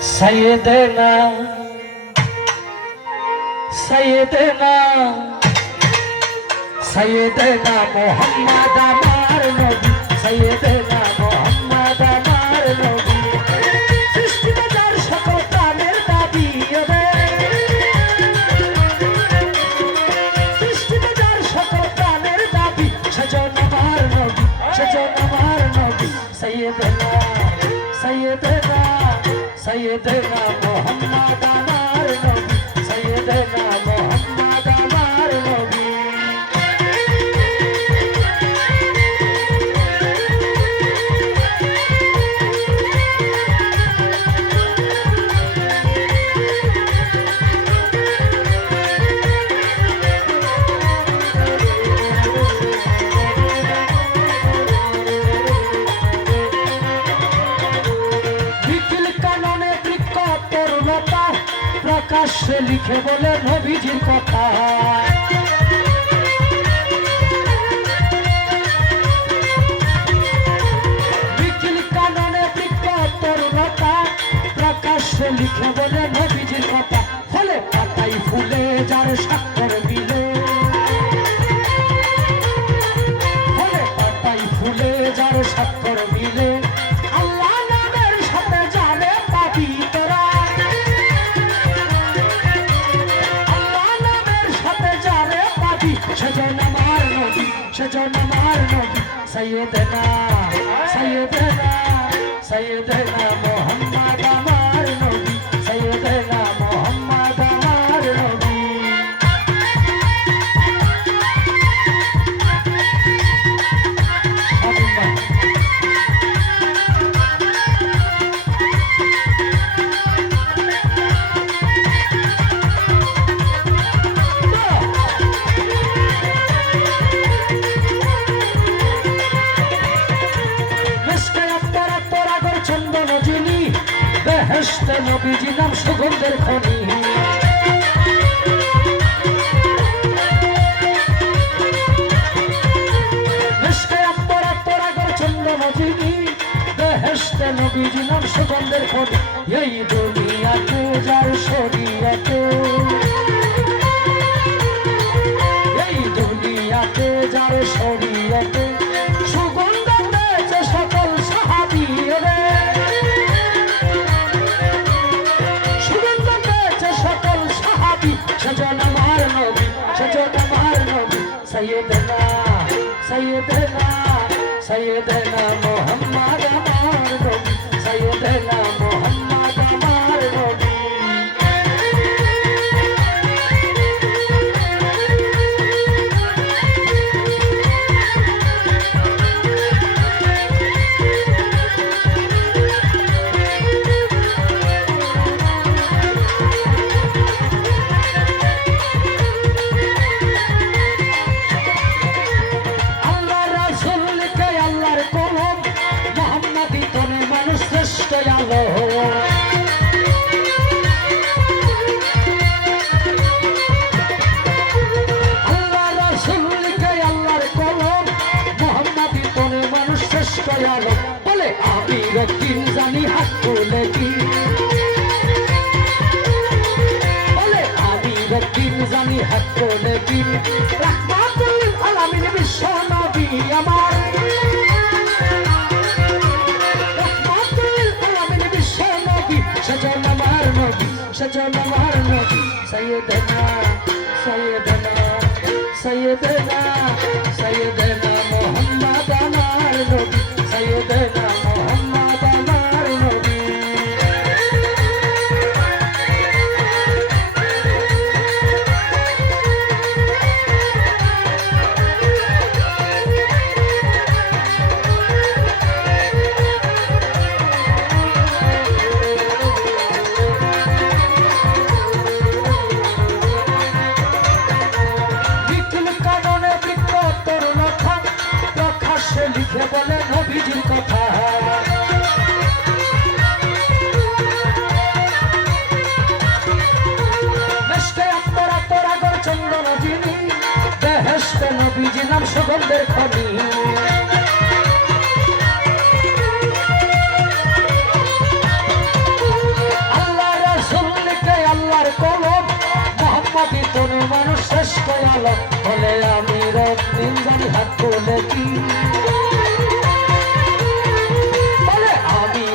सैयदना सैयदना सैयदना मोहम्मद আমার নবী सैयदना मोहम्मद আমার নবী সৃষ্টি বাজার সকল প্রাণের দাবি রে সৃষ্টি বাজার সকল প্রাণের দাবি সজন আমার নবী সজন আমার নবী सैयदना सैयदना सैयदना मोहम्मद আমার নবী सैयदना मोहम्मद আমার নবী প্রকাশ্যে লিখে বলে নবীজির কথা বিকিল কাননে বৃক্ষ তরুণতা প্রকাশ্যে লিখে বলে নবীজির কথা ফলে পাতাই ফুলে যার স্বাক্ষর মিলে ফলে পাতাই ফুলে যার স্বাক্ষর মিলে আল্লাহ নামের সাথে জানে পাবি তোরা सजन मार नबी सैयदना सैयदना सैयदना मोहम्मद আমার নবী सैयदना मोहम्मद আমার নবী বেহেশতে নবীজি নাম সুগন্ধের খনি মিশকে আম্বরা তোরাগর চন্দন চিনি বেহেশতে নবীজি নাম সুগন্ধের খনি এই দুনিয়াতে যার শরীয়তে এই দুনিয়াতে যার শরীয়তে সুগন্ধ পেয়েছে সকল সাহাবী রে सजन मार नबी सैयदना सैयदना सैयदना मोहम्मद আমার নবী सैयदना मोहम्मद আমার নবী আল্লাহ রাসূলকে আল্লাহর কলম মুহাম্মাদি তনে মানুষ শ্রেষ্ঠ আলো বলে আমি রক্তিম জানি হাত তুলে কি বলে আমি রক্তিম জানি হাত তুলে কি রাহমাতুল আলামিন বিশ্ব নবী আমার सजन मार नबी सैयदना सैयदना सैयदना सैयदना मोहम्मद আমার নবী सैयदना मोहम्मद আমার নবী লিখে বলে নবীজির কথা মিশকে আম্বরা তোরাগর চন্দন চিনি বেহেশতে নবীজি নাম সুগন্ধের খনি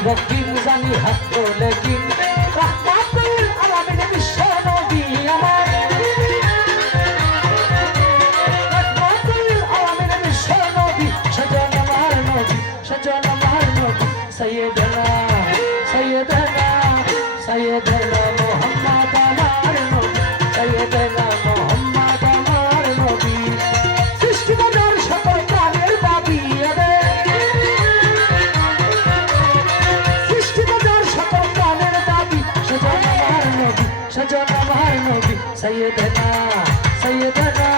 রকিম জানি হাত তোলে কিন রহমাতুল আলামিন বিশ্ব নবী আমার রহমাতুল আলামিন বিশ্ব নবী সজন আমার নবী সজন আমার নবী সৈয়দনা সৈয়দনা সৈয়দনা মুহাম্মদ আমার নবী সৈয়দনা মুহাম্মদ আমার নবী সৃষ্টি বাজার সকল প্রাণের দাবি আরে সৃষ্টি বাজার সকল প্রাণের দাবি সজন আমার নবী সজন আমার নবী সৈয়দনা সৈয়দনা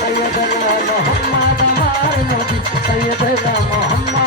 সৈয়দনা মুহাম্মদ আমার নবী সৈয়দনা মুহাম্মদ